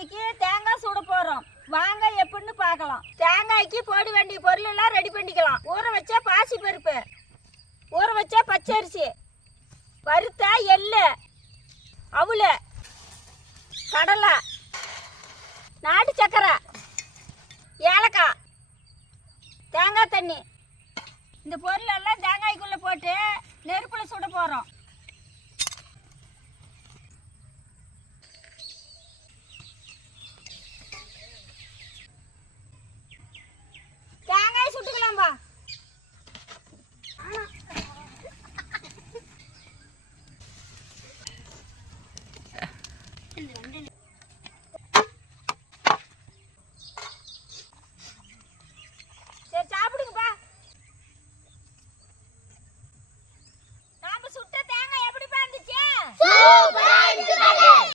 குழம்புக்கு தேங்காய் சுட போறோம். வாங்க எப்படின்னு பார்க்கலாம். தேங்காய்க்கு போட வேண்டிய பொருள் எல்லாம் ரெடி பண்ணிக்கலாம். ஊற வச்ச பாசி பருப்பு, ஊற வச்ச பச்சரிசி, வறுத்த எள்ளு, அவுள், கடலை, நாட்டு சக்கரை, ஏலக்காய், தேங்காய் தண்ணி. இந்த பொருள் எல்லாம் தேங்காய்க்குள்ள போட்டு நெருப்புல சுட போறோம். தேங்காய் சுட்டுக்கலாம்பா.